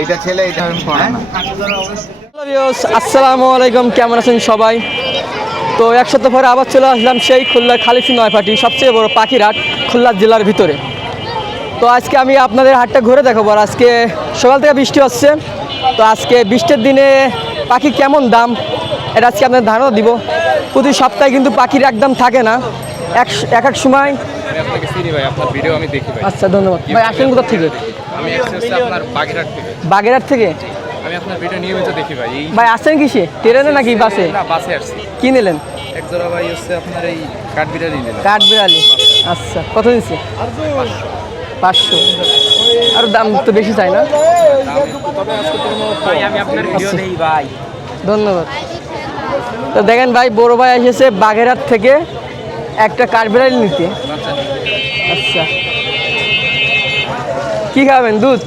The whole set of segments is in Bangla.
এইটা ছেলে এটা আসসালামু আলাইকুম, কেমন আছেন সবাই? তো এক সপ্তাহ পরে আবার চলে আসলাম সেই খুলনার খালিশি নয়পাটি, সবচেয়ে বড় পাখির হাট খুলনা জেলার ভিতরে। তো আজকে আমি আপনাদের হাটটা ঘুরে দেখাবো। আর আজকে সকাল থেকে বৃষ্টি হচ্ছে, তো আজকে বৃষ্টির দিনে পাখি কেমন দাম এটা আজকে আপনাদের ধারণা দিব। প্রতি সপ্তাহে কিন্তু পাখির একদম থাকে না, এক এক সময়। আপনাকে চিনি ভাই, আপনার ভিডিও আমি দেখি ভাই। আচ্ছা, ধন্যবাদ ভাই। আসেন কোথা থেকে? আমি আসছি আপনার বাগেরহাট থেকে। বাগেরহাট থেকে? আমি আপনার ভিডিও নিয়মিত দেখি ভাই। ভাই আসছেন কিসে, ট্রেনে নাকি বাসে? না, বাসে আসছি। কি নিলেন? এক জোড়া ভাই হচ্ছে আপনার এই কাঠবিড়ালি নিলেন। কাঠবিড়ালি, আচ্ছা। কত নিচ্ছে? 500। আর দাম তো বেশি চাই না? আমি আপনার ভিডিও দেখি ভাই। ধন্যবাদ। তো দেখেন ভাই, বড় ভাই এসেছে বাগেরহাট থেকে একটা কাঠবিড়ালি নিতে। আচ্ছা, কি খাবেন? দুধ?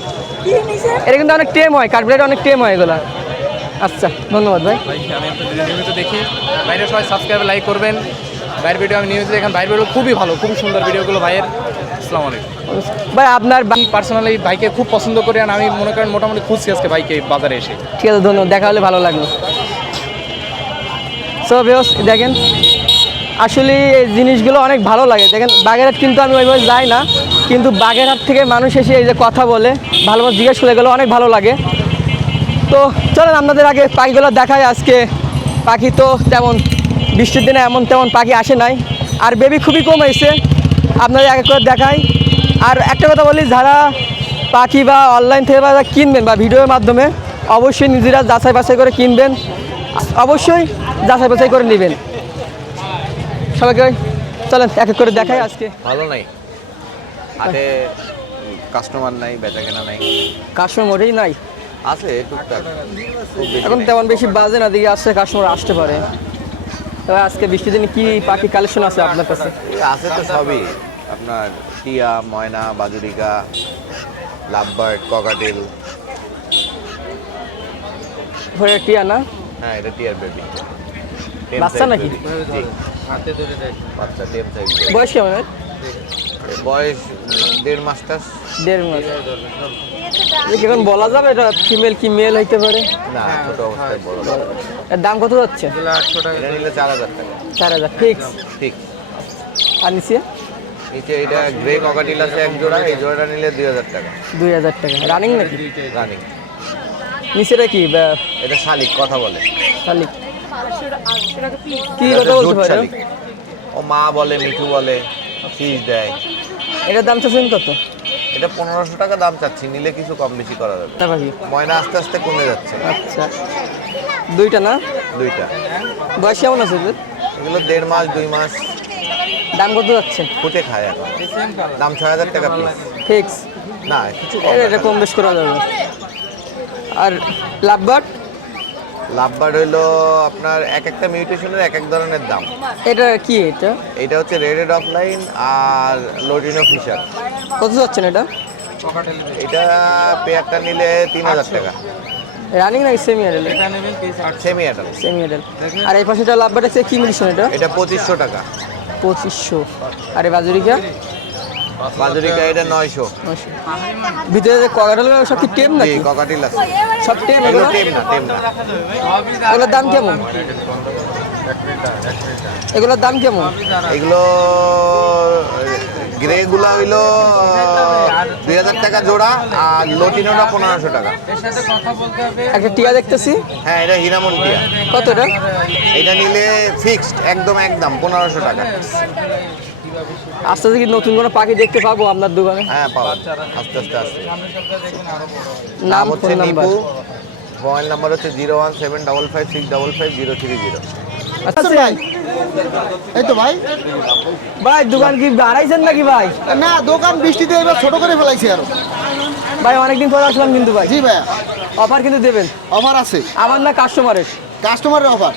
এটা কিন্তু অনেক টেম হয়, কাঠবিড়ালি অনেক টেম হয় এগুলা। আচ্ছা, ধন্যবাদ ভাই। আমি আপনার ভিডিও নিয়মিত দেখি। বাইরে সবাই সাবস্ক্রাইব লাইক করবেন। বাইরের ভিডিও আমি নিয়মিত দেখেন। বাইরের ভিডিও খুবই ভালো, খুবই সুন্দর ভিডিওগুলো ভাইয়ের। আসসালামু আলাইকুম ভাই। আপনার আমি পার্সোনালি বাইকে খুব পছন্দ করি, আর আমি মনে করেন মোটামুটি খুঁজছি আজকে বাইকে বাজারে এসে। ঠিক আছে, ধন্যবাদ। দেখা হলে ভালো লাগলো। সো ভিউয়ার্স, দেখেন আসলে এই জিনিসগুলো অনেক ভালো লাগে। দেখেন বাগেরহাট কিন্তু আমি ওইভাবে যাই না, কিন্তু বাগেরহাট থেকে মানুষ এসে এই যে কথা বলে, ভালোভাবে জিজ্ঞেস করে গেলে অনেক ভালো লাগে। তো চলেন আপনাদের আগে পাখিগুলো দেখায়। আজকে পাখি তো তেমন বৃষ্টির দিনে তেমন পাখি আসে নাই, আর বেবি খুবই কম হয়েছে। আপনাদের এক এক করে দেখাই। আর একটা কথা বলি, যারা পাখি বা অনলাইন থেকে বা কিনবেন বা ভিডিওর মাধ্যমে, অবশ্যই নিজেরা যাচাই বাছাই করে কিনবেন, অবশ্যই যাচাই বাছাই করে নেবেন। সবাইকে চলেন এক এক করে দেখাই। আজকে ভালো নাই, হাটে কাস্টমার নাই, বেচা কেনা নাই। কাস্টমার মোটেই নাই, আছে টুকটাক, খুব বেশি এখন নাই। তেমন বেশি বাজে না, দিকে আসছে কাস্টমার আসতে পারে। তবে আজকে বৃষ্টির দিনে কি পাখি কালেকশন আছে আপনার কাছে? আছে তো সবই, আপনার টিয়া, ময়না, বাজুরিকা, লাভবার্ড, ককাটেল। টিয়া না? হ্যাঁ, এটা টিয়ার বেবি। বাচ্চা নাকি? বাচ্চা টেম সাইজ। বয়স কেমন? বয়স 1.5 মাস। 1.5 মাস। এখন বলা যাবে এটা ফিমেল কি মেল হইতে পারে? না, ছোট অবস্থায় বড়। এর দাম কত যাচ্ছে? এটা নিলে 4000 টাকা। 4000 ফিক্স? ঠিক। আর নিচে এটা গ্রে ককাটিল আছে এক জোড়া, এই জোড়াটা নিলে 2000 টাকা। 2000 টাকা রানিং নাকি? রানিং। নিচেটা কি? এটা শালিক, কথা বলে। শালিক কি কথা বলতে পারে? ও মা বলে, মিঠু বলে, ফিস দেয়। এটার দাম চাচ্ছেন কত? এটা 1500 টাকা দাম চাচ্ছি, নিলে কিছু কম বেশি করা যাবে। ময়না আস্তে আস্তে কমে যাচ্ছে। আচ্ছা, দুইটা না? দুইটা। বয়স কেমন আছে এদের? এগুলো 1.5 মাস 2 মাস। দাম কত যাচ্ছে? ফুটে খায় এখন। দাম 6000 টাকা পিস। ফিক্স? না, কিছু এটা কম বেশ করা যাবে। আর লাভবার্ড? লাভবার্ড হইলো আপনার এক একটা মিউটেশনের এক এক ধরনের দাম। এটা কি? এটা হচ্ছে রেডেড অফলাইন আর লোটিনো ফিশার। কত যাচ্ছেন এটা? এটা পেয়ারটা নিলে 3000 টাকা। রানিং নাকি semi adult? Semi adult. Semi adult. আর এই পাশেটা লাভবার্ড আছে কি মিলিশন এটা? এটা 2500 টাকা। 2500। আর এই বাজুরিকা? বাজুরিকা এটা 900। ভিতরে যে ককাটেল সব কি টেম নাকি? ককাটিল আছে সব টেম? এগুলো টেম না, টেম না। এগুলোর দাম কেমন? এগুলোর দাম কেমন? এগুলো গ্রে গুলা হইলো 2000 টাকা জোড়া, আর লোটিনোটা 1500 টাকা। একটা টিয়া দেখতেছি। হ্যাঁ, এটা হিরামন টিয়া। কত এটা? এটা নিলে ফিক্সড একদম 1500 টাকা। আস্তে আস্তে কি নতুন কোনো পাখি দেখতে পাবো আপনার দোকানে? হ্যাঁ, পাবেন আস্তে আস্তে আসবে। নাম হচ্ছে নাম্বার? নিপু। মোবাইল নাম্বার হচ্ছে 017555655 030। আচ্ছা ভাই, এই তো ভাই। ভাই দোকান কি বাড়াইছেন নাকি ভাই? না, দোকান বৃষ্টিতে এবার ছোট করে ফেলাইছি আরো। ভাই অনেকদিন পর আসলাম কিন্তু ভাই। জি ভাইয়া, অফার কিন্তু দেবেন? অফার আছে, আমার না কাস্টমারের? কাস্টমারের অফার।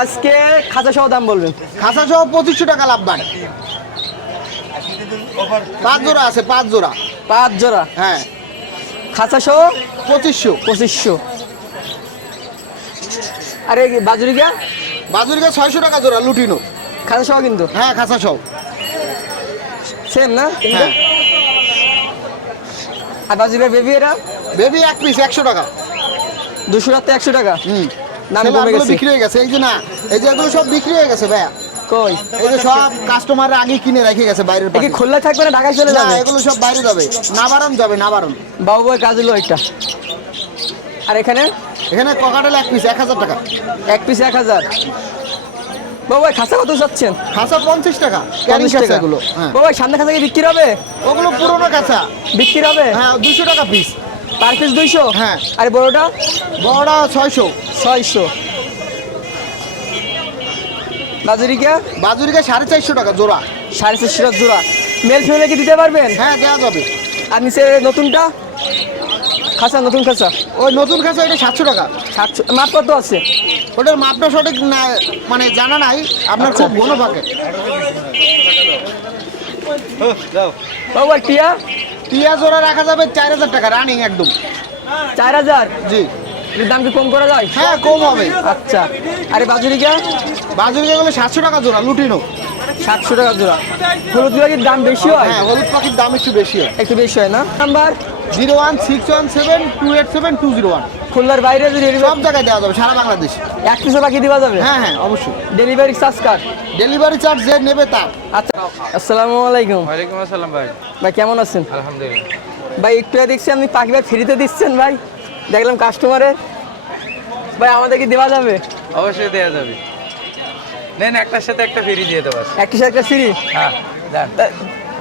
আজকে খাঁচা সহ দাম বলবেন। খাসা সহ 2500 টাকা লাভ বাড়ে। 5 জোড়া আছে, 5 জোড়া। 5 জোড়া? হ্যাঁ, খাঁচা সহ 2500। 2500। আরে বাজুরিকা? বাজুরিকা 600 টাকা জোড়া লুটিনো। খাঁচা সহ কিন্তু? হ্যাঁ, খাসা সহ সেম না হ্যাঁ আর বাজিকার বেবি এরা বেবি এক পিস 100 টাকা 200 টাকা 100 টাকা দাম ছেলে কমে এগুলো গেছে বিক্রি হয়ে গেছে এই যে না এই যে এগুলো সব বিক্রি হয়ে গেছে ভাইয়া কই এই যে সব কাস্টমাররা আগে কিনে রেখে গেছে বাইরের কি পাখি খোলা থাকবে না ঢাকায় চলে না যাবে এগুলো সব বাইরে যাবে নাবারণ যাবে নাবারণ বাবু ভাই কাজ হলো এটা আর এখানে এখানে ককাটেল এক পিস 1000 টাকা এক পিস 1000 বাবু ভাই খাসা কত চাচ্ছেন খাসা 50 টাকা ক্যারিং 50 খাসা টাকা এগুলো হ্যাঁ বাবু ভাই সামনে খাসা কি বিক্রি হবে ওগুলো পুরোনো কাঁচা বিক্রি হবে হ্যাঁ 200 টাকা পিস পার পিস 200 হ্যাঁ। আর বড়টা বড়টা 600 600 বাজুরিকা বাজুরিকা 450 টাকা জোড়া 450 টাকা জোড়া মেল ফিমেলে কি দিতে পারবেন হ্যাঁ দেওয়া যাবে আর নিচে নতুনটা খাসা নতুন খাসা ওই নতুন খাসা এটা 700 টাকা 700 মাপ কত আছে ওটার মাপটা সঠিক না মানে জানা নাই আপনার আচ্ছা। খুব ঘন পাকে বাবু ভাই টিয়া টিয়া জোড়া রাখা যাবে 4000 টাকা রানিং একদম 4000 জি এর দাম কি কম করা যায় হ্যাঁ কম হবে আচ্ছা আরে বাজুরিকা বাজুরিকা গুলো 700 টাকা জোড়া লুটিনো 700 টাকা জোড়া হলুদ পাখির দাম বেশি হয় হ্যাঁ হলুদ পাখির দাম একটু বেশি হয় একটু বেশি হয় না নাম্বার 01617287201 খুলনার বাইরে যদি সব জায়গায় দেওয়া যাবে সারা বাংলাদেশ এক পিসও পাখি দেওয়া যাবে হ্যাঁ হ্যাঁ অবশ্যই ডেলিভারি চার্জ কার ডেলিভারি চার্জ যে নেবে তার আচ্ছা আসসালামু আলাইকুম ওয়ালাইকুম আসসালাম ভাই ভাই কেমন আছেন আলহামদুলিল্লাহ ভাই একটু আগে দেখছি আপনি পাখি ভাই ফ্রিতে দিচ্ছেন ভাই দেখলাম কাস্টমারে ভাই আমাদের কি দেওয়া যাবে অবশ্যই দেওয়া যাবে নেন একটার সাথে একটা ফ্রি দিয়ে দেবো একটি সাথে একটা ফ্রি হ্যাঁ দেন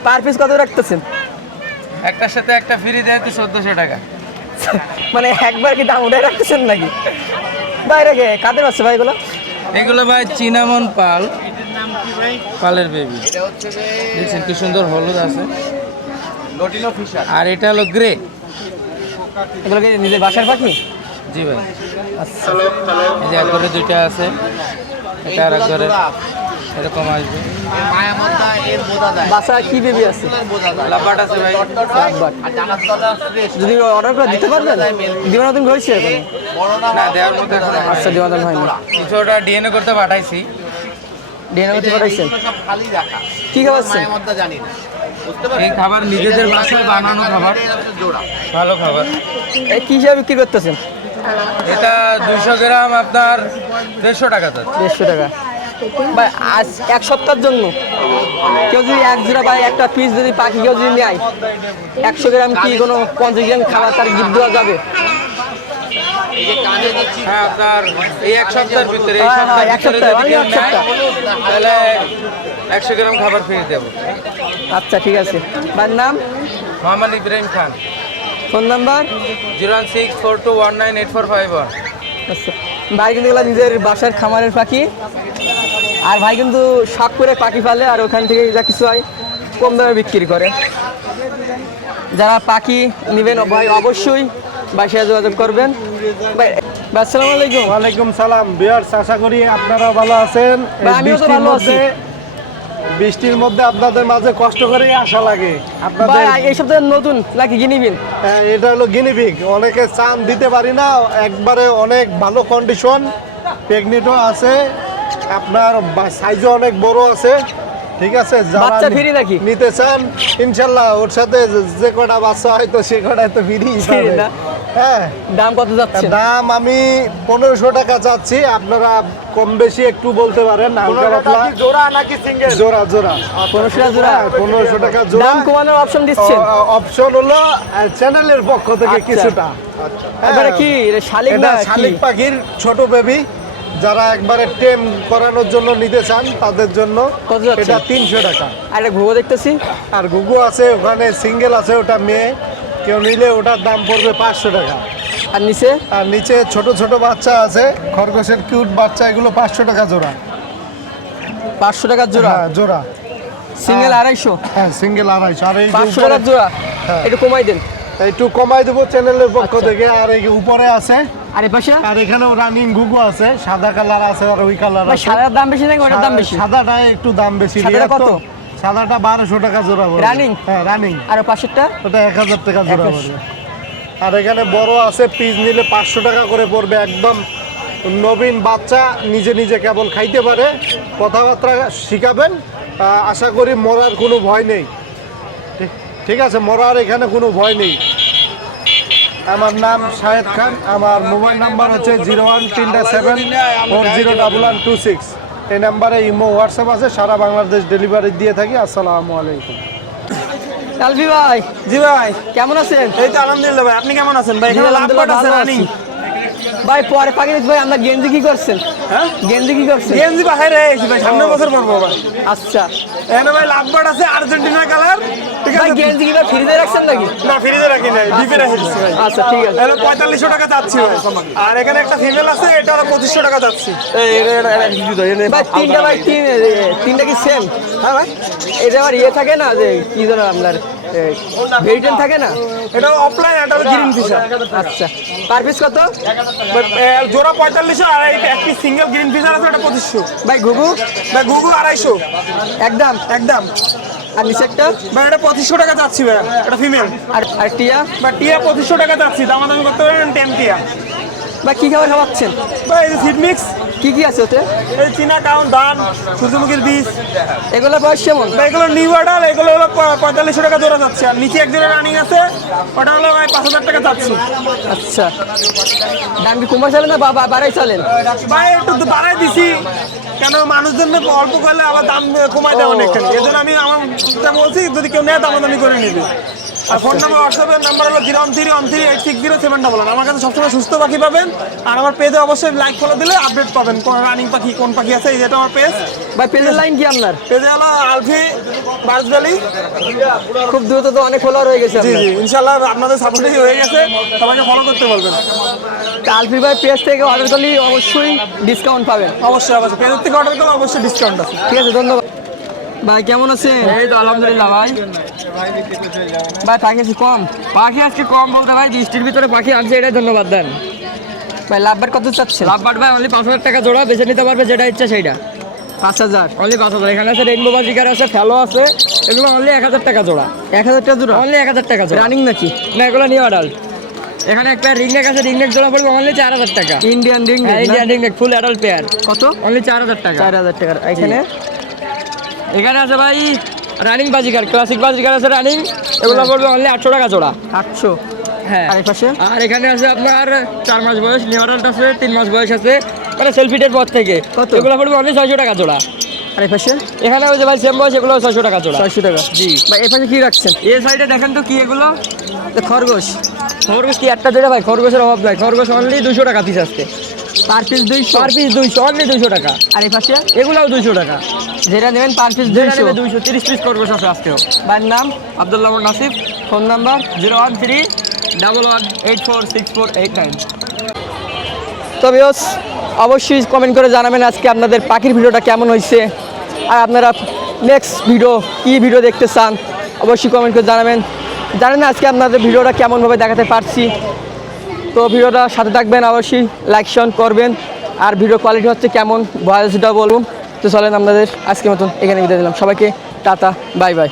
পার পিস কত রাখতেছেন একটার সাথে একটা ফ্রি দেয় তো 1400 টাকা মানে একবার কি দাম ওটাই রাখতেছেন নাকি বাইরে গে কাদের আছে ভাই এগুলো এগুলো ভাই চিনামন পাল পালের বেবি দেখছেন কি সুন্দর হলুদ আছে আর এটা হলো গ্রে এগুলো কি নিজের বাসার পাখি জি ভাই এই যে একবারে দুইটা আছে এটা আর একবারে এরকম আসবে বাসায় কি বেবি আছে লাভবাট আছে ভাই একবার যদি অর্ডার করে দিতে পারবেন দিবানতন হয়েছে এখন না দেওয়ার মধ্যে এখন আচ্ছা দিবানতন হয়নি কিছুটা ডিএনএ করতে পাঠাইছি ডিএনএ করতে পাঠাইছেন কি খাওয়াচ্ছেন এই খাবার নিজেদের বাসায় বানানো খাবার ভালো খাবার এই কি হিসাবে বিক্রি করতেছেন এটা 200 গ্রাম আপনার 150 টাকা তো 150 টাকা ভাই আজ এক সপ্তাহের জন্য কেউ যদি এক জোড়া বা একটা পিস যদি পাখি কেউ যদি নেয় 100 গ্রাম কি কোনো 50 গ্রাম খাবার তার গিফট দেওয়া যাবে হ্যাঁ আপনার এই এক সপ্তাহের ভিতরে এই হ্যাঁ, সপ্তাহের এক ভিতরে সপ্তাহ, যদি কেউ এক নেয়, সপ্তাহ। তাহলে 100 গ্রাম খাবার ফ্রি দেবো আচ্ছা ঠিক আছে ভাইয়ের নাম মোহাম্মদ ইব্রাহিম খান ফোন নাম্বার 064219845 আচ্ছা ভাই কিন্তু এগুলো নিজের বাসার খামারের পাখি আর ভাই কিন্তু শখ করে পাখি পালে আর ওখান থেকে যা কিছু হয় কম দামে বিক্রি করে যারা পাখি নেবেন ভাই অবশ্যই বাসায় যোগাযোগ করবেন ভাই আসসালামু আলাইকুম ওয়ালাইকুম সালাম বিয়ার্স আশা করি আপনারা ভালো আছেন এই ভাই, আমিও তো বৃষ্টির ভালো আছি। বৃষ্টির মধ্যে আপনাদের মাঝে কষ্ট করে আসা লাগে ভাই আপনাদের এই সপ্তাহে নতুন নাকি কিনিবেন এটা হলো গিনিপিগ অনেকে চান দিতে পারি না একবারে অনেক ভালো কন্ডিশন প্রেগনেন্টও আছে আপনার সাইজও অনেক বড় আছে ঠিক আছে যারা বাচ্চা free নাকি? নিতে চান ইনশাল্লাহ ওর সাথে যে কটা বাচ্চা হয়তো সে কটা তো ফ্রি Free না? হ্যাঁ দাম কত যাচ্ছে দাম আমি 1500 টাকা চাচ্ছি আপনারা কম বেশি একটু বলতে পারেন হালকা পাতলা জোড়া নাকি সিঙ্গেল জোড়া জোড়া 1500 টাকা জোড়া হ্যাঁ, 1500 টাকা জোড়া দাম কমানোর অপশন দিচ্ছেন অপশন হলো চ্যানেলের পক্ষ থেকে আচ্ছা। কিছুটা এবারে কি এটা শালিক এটা না কি শালিক পাখির ছোট বেবি যারা একবারে টেম করানোর জন্য নিতে চান তাদের জন্য কত যাচ্ছে? এটা 300 টাকা আর এটা ঘুঘু দেখতেছি আর গুগু আছে ওখানে সিঙ্গেল আছে ওটা মেয়ে কেউ নিলে ওটার দাম পড়বে 500 টাকা আর নিচে আর নিচে ছোট ছোট বাচ্চা আছে খরগোশের কিউট বাচ্চা এগুলো 500 টাকা জোড়া 500 টাকা জোড়া হ্যাঁ জোড়া সিঙ্গেল 250 হ্যাঁ সিঙ্গেল 250 আর এই যে 500 উপরে- টাকা জোড়া হ্যাঁ। একটু কমাই দেন একটু কমাই দেবো চ্যানেলের পক্ষ আচ্ছা। থেকে আর এই উপরে আছে আর এই পাশে আর এখানেও রানিং গুগু আছে সাদা কালার আছে আর ওই কালার ভাই আছে সাদার দাম বেশি নাকি ওটার দাম বেশি সাদাটা একটু দাম বেশি সাদাটা রিয়ার তো। কত? সাদাটা 1200 টাকা জোড়া পড়বে। Running? হ্যাঁ রানিং আর পাশেরটা ওটা 1000 টাকা জোড়া 1000 পড়বে আর এখানে বড় আছে পিস নিলে 500 টাকা করে পড়বে একদম নবীন বাচ্চা নিজে নিজে কেবল খাইতে পারে কথাবার্তা শিখাবেন আশা করি মরার কোনো ভয় নেই ঠিক আছে, মরার এখানে কোনো ভয় নেই। আমার নাম শাহেদ খান, আমার মোবাইল নাম্বার হচ্ছে 0137401126। এই নাম্বারে ইমো হোয়াটসঅ্যাপ আছে, সারা বাংলাদেশ ডেলিভারি দিয়ে থাকি। আসসালামু আলাইকুম। সালফি ভাই, জি ভাই, কেমন আছেন? এই তো আলহামদুলিল্লাহ ভাই, আপনি কেমন আছেন ভাই? জি, এখানে লাভ আলহামদুলিল্লাহ আছে ভালো রানিং। আছি। ভাই পরে পাকিস্তান ভাই আমরা গেঞ্জি কি করছেন? হ্যাঁ, গেঞ্জি কি করছেন? গেঞ্জি বাইরে এসেছি ভাই, সামনের বছর পরবো ভাই। আচ্ছা এখানে ভাই লাভ আছে আর্জেন্টিনা কালার, ঠিক ভাই আছে? গেঞ্জি কি ফ্রিজে রাখছেন নাকি? না, ফ্রিজে রাখি নাই, ডিপে রেখেছি ভাই। আচ্ছা ঠিক আছে। এখানে 4500 টাকা চাচ্ছি ভাই। আর এখানে একটা ফিমেল আছে, এটা হলো 2500 টাকা চাচ্ছি। ভাই তিনটা কি সেম? হ্যাঁ ভাই, এটা আবার ইয়ে থাকে না যে কি যেন আপনার ভেরিটেন থাকে না? এটা অফলাইন, এটা হলো গ্রিন ফিশার। আচ্ছা পার পিস কত? জোড়া 4500, আর একটি সিঙ্গেল গ্রিন ফিশার আছে, এটা 2500। ভাই ঘুঘু ভাই গুগু 250 একদম। একদম। আর নিচেরটা? ভাই এটা 2500 টাকা চাচ্ছি ভাই, এটা ফিমেল। আর টিয়া? বা টিয়া 2500 টাকা চাচ্ছি, দামাদামি করতে পারবেন 10 টিয়া। ভাই কি খাবার খাওয়াচ্ছেন? ভাই এই যে সিড মিক্স, কি কি আছে ওতে? এই চীনা কাউন, ধান, সূর্যমুখীর বীজ। এগুলো বয়স কেমন? ভাই এগুলো নিউ অর্ডার, এগুলো হলো 4500 টাকা জোড়া যাচ্ছে। আর নিচে একজনের রানিং আছে, ওটা হলো ভাই 5000 টাকা চাচ্ছি। আচ্ছা দাম কি কমে চলেন না বাড়াই চলেন? ভাই একটু তো বাড়াই দিছি, কেন মানুষজন অল্প করলে আবার দাম কমাই দেয় অনেকখানি। এর জন্য আমি আমার বলছি, যদি কেউ নেয় দামাদামি করে নিবে। আর ফোন নাম্বার, হোয়াটসঅ্যাপের নাম্বার হলো 01313860711। আমার কাছে সবসময় সুস্থ পাখি পাবেন। আর আমার পেজে অবশ্যই লাইক ফলো দিলে আপডেট পাবেন, কোন রানিং পাখি কোন পাখি আছে। এই যেটা আমার পেজ, ভাই পেজের লাইন কি আপনার? পেজে হলো আলফি বার্ডস ভ্যালি। খুব দ্রুত তো অনেক ফলোয়ার হয়ে গেছে জি আপনার। জি, ইনশাল্লাহ আপনাদের সাপোর্টেই হয়ে গেছে, সবাইকে ফলো করতে বলবেন। আলফি ভাই পেজ থেকে অর্ডার করলে অবশ্যই ডিসকাউন্ট পাবেন। অবশ্যই অবশ্যই, পেজের থেকে অর্ডার করলে অবশ্যই ডিসকাউন্ট আছে। ঠিক আছে ধন্যবাদ। ভাই কেমন আছেন? এই তো আলহামদুলিল্লাহ ভাই। ভাই পাখি কম? পাখি আজকে কম বলতে ভাই, বৃষ্টির ভিতরে পাখি আনছে, এটাই ধন্যবাদ দেন। ভাই লাভবার কত চাচ্ছেন? লাভবার্ড ভাই অনলি 5000 টাকা জোড়া, বেছে নিতে পারবে যেটা ইচ্ছা সেইটা। 5000? অনলি 5000। এখানে আছে রেইনবো বাজিকার আছে, ফ্যালো আছে, এগুলো অনলি 1000 টাকা জোড়া। 1000 টাকা জোড়া? অনলি 1000 টাকা জোড়া। রানিং নাকি? না, এগুলো নিউ অ্যাডাল্ট। এখানে একটা রিংনেক আছে, রিংনেক জোড়া পড়বে অনলি 4000 টাকা। Indian ring? হ্যাঁ, Indian ringneck full adult pair. কত? অনলি 4000 টাকা। 4000 টাকার। এখানে এখানে আছে ভাই রানিং বাজিকার, ক্লাসিক বাজিকার আছে রানিং, এগুলো পড়বে অনলি 800 টাকা জোড়া। 800? হ্যাঁ। আর এই পাশে? আর এখানে আছে আপনার 4 মাস বয়স, নিউ অ্যাডাল্ট আছে, 3 মাস বয়স আছে, মানে সেলফিটের পর থেকে। কত? এগুলো পড়বে অনলি 600 টাকা জোড়া। আর এই পাশে? এখানে ওই যে ভাই সেম বয়স, এগুলো 600 টাকা জোড়া। 600 টাকা? জি। ভাই এই পাশে কি রাখছেন? এই সাইডে দেখেন তো কি এগুলো, খরগোশ? খরগোশ কি একটা যেটা ভাই, খরগোশের অভাব নাই। খরগোশ অনলি 200 টাকা পিস আজকে। Per piece 200? Per piece 200, only 200 টাকা। আর এই পাশে? এগুলাও 200 টাকা। যেটা নেবেন পার পিস যেটা নেবে 200? 230 পিস খরগোশ আছে আজকেও। ভাইয়ের নাম? আব্দুল্লাহ নাসিফ। Phone number? 01311846489। তো ভিউয়ার্স অবশ্যই কমেন্ট করে জানাবেন আজকে আপনাদের পাখির ভিডিওটা কেমন হয়েছে, আর আপনারা নেক্সট ভিডিও কী ভিডিও দেখতে চান অবশ্যই কমেন্ট করে জানাবেন। জানেন না আজকে আপনাদের ভিডিওটা কেমনভাবে দেখাতে পারছি। তো ভিডিওটা সাথে থাকবেন, অবশ্যই লাইক শেয়ার করবেন। আর ভিডিও কোয়ালিটি হচ্ছে কেমন ভয়েসটা বলুন। তো চলেন আপনাদের আজকের মতন এখানে বিদায় দিলাম। সবাইকে টাটা, বাই বাই।